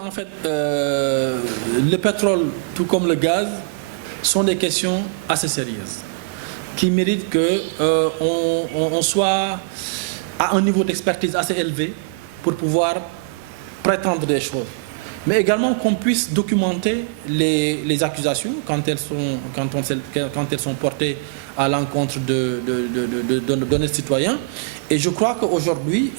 En fait, le pétrole, tout comme le gaz, sont des questions assez sérieuses qui méritent qu'on soit à un niveau d'expertise assez élevé pour pouvoir prétendre des choses. Mais également qu'on puisse documenter les accusations quand elles sont portées à l'encontre de nos citoyens. Et je crois qu'aujourd'hui,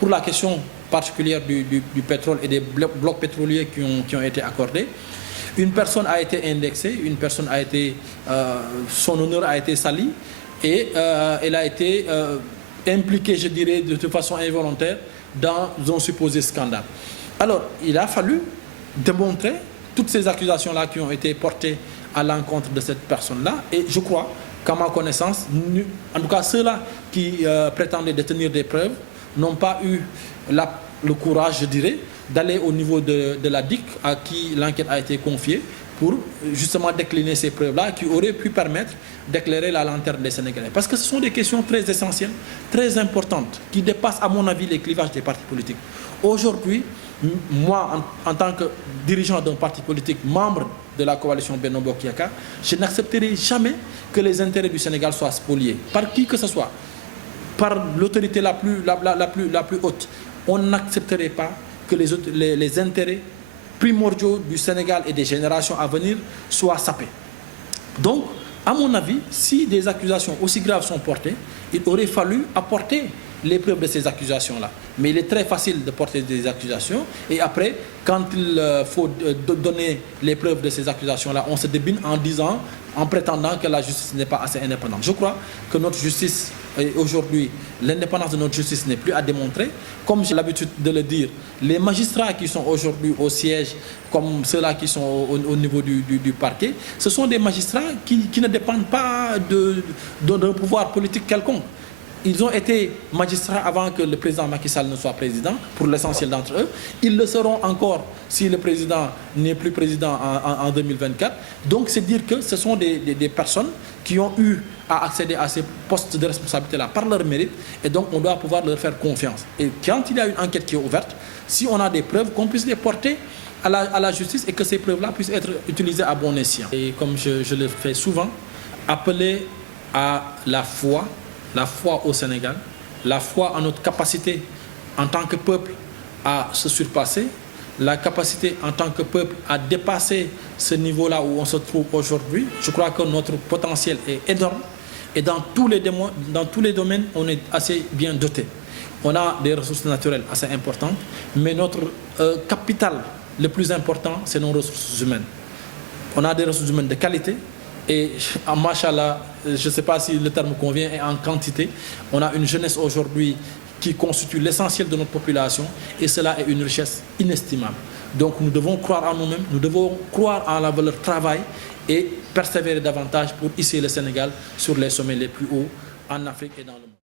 pour la question particulière du pétrole et des blocs pétroliers qui ont été accordés, une personne a été indexée, une personne a été, son honneur a été sali et elle a été impliquée, je dirais, de façon involontaire dans un supposé scandale. Alors, il a fallu démontrer toutes ces accusations-là qui ont été portées à l'encontre de cette personne-là. Et je crois qu'à ma connaissance, en tout cas ceux-là qui prétendaient détenir des preuves, n'ont pas eu le courage, je dirais, d'aller au niveau de la DIC à qui l'enquête a été confiée pour justement décliner ces preuves-là qui auraient pu permettre d'éclairer la lanterne des Sénégalais. Parce que ce sont des questions très essentielles, très importantes, qui dépassent à mon avis les clivages des partis politiques. Aujourd'hui, moi, en tant que dirigeant d'un parti politique, membre de la coalition Benno Bokk Yakaar, je n'accepterai jamais que les intérêts du Sénégal soient spoliés, par qui que ce soit, par l'autorité la plus haute. On n'accepterait pas que les intérêts primordiaux du Sénégal et des générations à venir soient sapés. Donc, à mon avis, si des accusations aussi graves sont portées, il aurait fallu apporter les preuves de ces accusations-là. Mais il est très facile de porter des accusations et après, quand il faut donner les preuves de ces accusations-là, on se débine en prétendant que la justice n'est pas assez indépendante. Je crois que notre justice, aujourd'hui, l'indépendance de notre justice n'est plus à démontrer. Comme j'ai l'habitude de le dire, les magistrats qui sont aujourd'hui au siège, comme ceux-là qui sont au niveau du parquet, ce sont des magistrats qui ne dépendent pas d'un pouvoir politique quelconque. Ils ont été magistrats avant que le président Macky Sall ne soit président, pour l'essentiel d'entre eux. Ils le seront encore si le président n'est plus président en 2024. Donc c'est dire que ce sont des personnes qui ont eu à accéder à ces postes de responsabilité-là par leur mérite. Et donc on doit pouvoir leur faire confiance. Et quand il y a une enquête qui est ouverte, si on a des preuves, qu'on puisse les porter à la justice et que ces preuves-là puissent être utilisées à bon escient. Et comme je le fais souvent, appeler à la foi au Sénégal, la foi en notre capacité en tant que peuple à se surpasser, la capacité en tant que peuple à dépasser ce niveau-là où on se trouve aujourd'hui. Je crois que notre potentiel est énorme et dans tous les domaines, on est assez bien doté. On a des ressources naturelles assez importantes, mais notre capital le plus important, c'est nos ressources humaines. On a des ressources humaines de qualité. Et, machallah, je ne sais pas si le terme convient, et en quantité, on a une jeunesse aujourd'hui qui constitue l'essentiel de notre population et cela est une richesse inestimable. Donc nous devons croire en nous-mêmes, nous devons croire en la valeur travail et persévérer davantage pour hisser le Sénégal sur les sommets les plus hauts en Afrique et dans le monde.